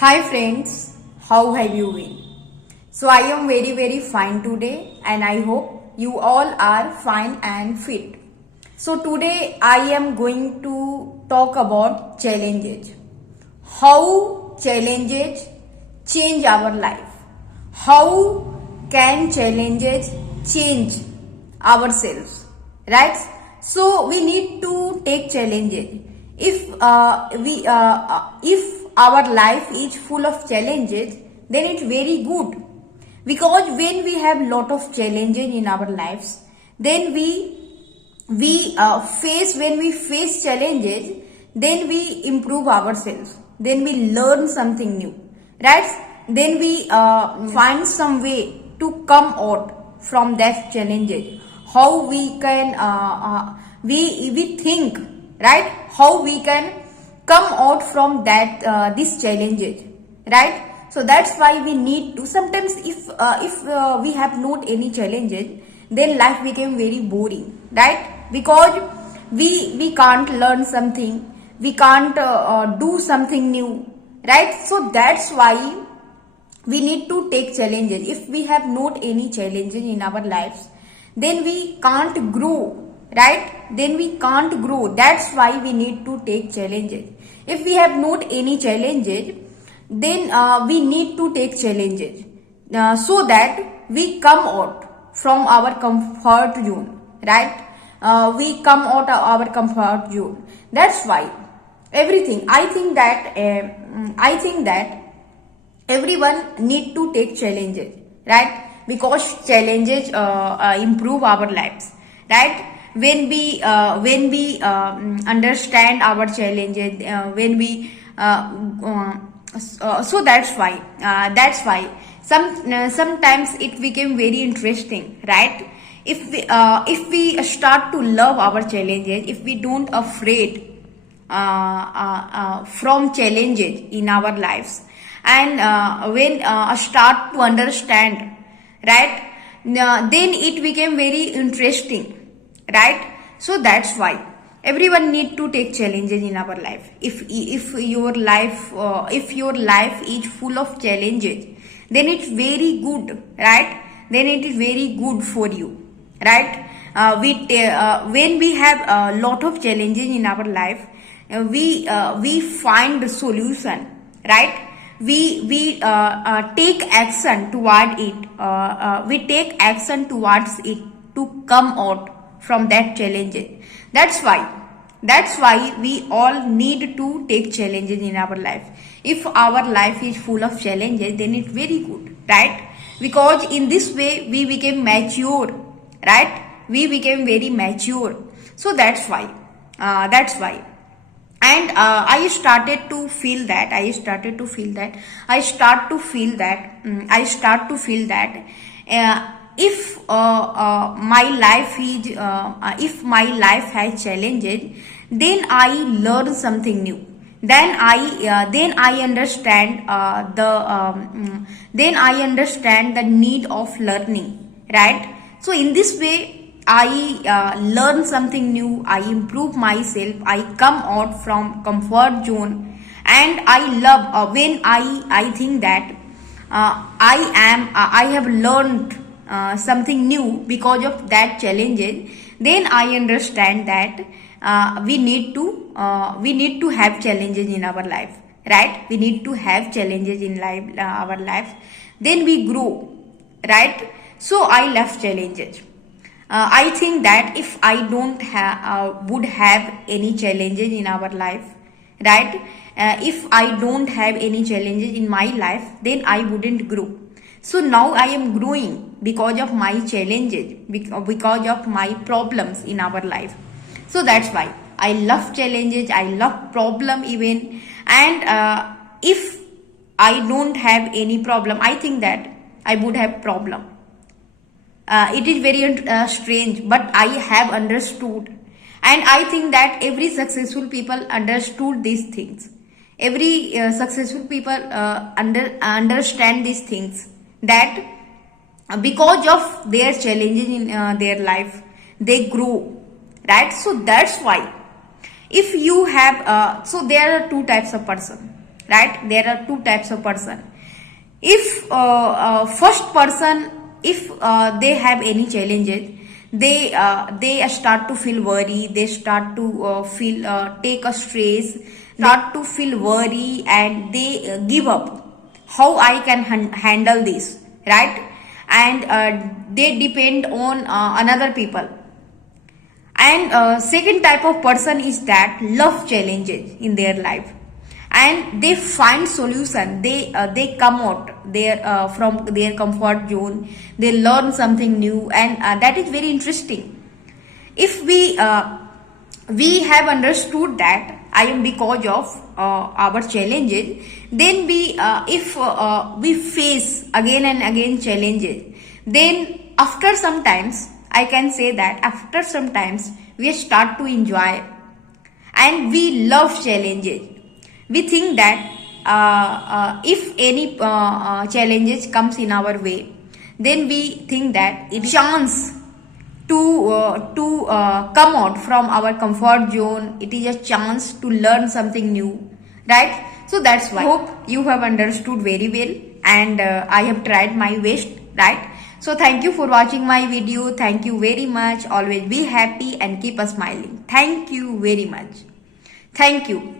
Hi friends, how have you been? So I am very fine today and I hope you all are fine and fit. So today I am going to talk about challenges. How challenges change our life? How can challenges change ourselves? Right? So we need to take challenges. If our life is full of challenges, then it's very good, because when we have lot of challenges in our lives, then when we face challenges, then we improve ourselves, then we learn something new, right? Then we find some way to come out from that challenges. How we can we think, right? How we can come out from that these challenges, right? So that's why we need to sometimes, if we have not any challenges, then life became very boring, right? Because we can't learn something, we can't do something new, right? So that's why we need to take challenges. If we have not any challenges in our lives, then we can't grow, right? Then we can't grow. That's why we need to take challenges. If we have not any challenges, then we need to take challenges so that we come out from our comfort zone, right? We come out of our comfort zone. That's why everything, I think that everyone need to take challenges, right? Because challenges improve our lives, right? When we understand our challenges, when we so that's why sometimes it became very interesting, right? If we start to love our challenges, if we don't afraid from challenges in our lives, and when start to understand, right? Then it became very interesting, right? So that's why everyone need to take challenges in our life. If your life is full of challenges, then it's very good, right? Then it is very good for you, right? When we have a lot of challenges in our life, we find the solution, right? We take action toward it. We take action towards it to come out from that challenges. That's why we all need to take challenges in our life. If our life is full of challenges, then it's very good, right? Because in this way we became mature, right? We became very mature. So that's why and I started to feel that if my life has challenges, then I learn something new. Then I understand the need of learning, right? So in this way I learn something new, I improve myself, I come out from comfort zone, and I love when I think that I have learned something new because of that challenges. Then I understand that we need to have challenges in our life, right? We need to have challenges in our life. Then we grow, right? So I love challenges. I think that if I don't would have any challenges in our life, right? If I don't have any challenges in my life, then I wouldn't grow. So now I am growing because of my challenges, because of my problems in our life. So that's why I love challenges, I love problem even. And if I don't have any problem, I think that I would have problem. It is very strange, but I have understood, and I think that every successful people understood these things. Every successful people understand these things, that because of their challenges in their life, they grow, right? So that's why if you have so there are two types of person, right? There are two types of person. If first person, if they have any challenges, they start to feel worry, they start to feel take a stress, start to feel worry, and they give up. How I can handle this, right? And they depend on another people. And second type of person is that love challenges in their life, and they find solution. They come out from their comfort zone. They learn something new, and that is very interesting. If we have understood that I am because of our challenges, then if we face again and again challenges, then after some times I can say that after some times we start to enjoy, and we love challenges. We think that if any challenges comes in our way, then we think that it's chance to come out from our comfort zone. It is a chance to learn something new, right? So that's why I hope you have understood very well, and I have tried my best, right? So thank you for watching my video. Thank you very much. Always be happy and keep a smiling. Thank you very much. Thank you.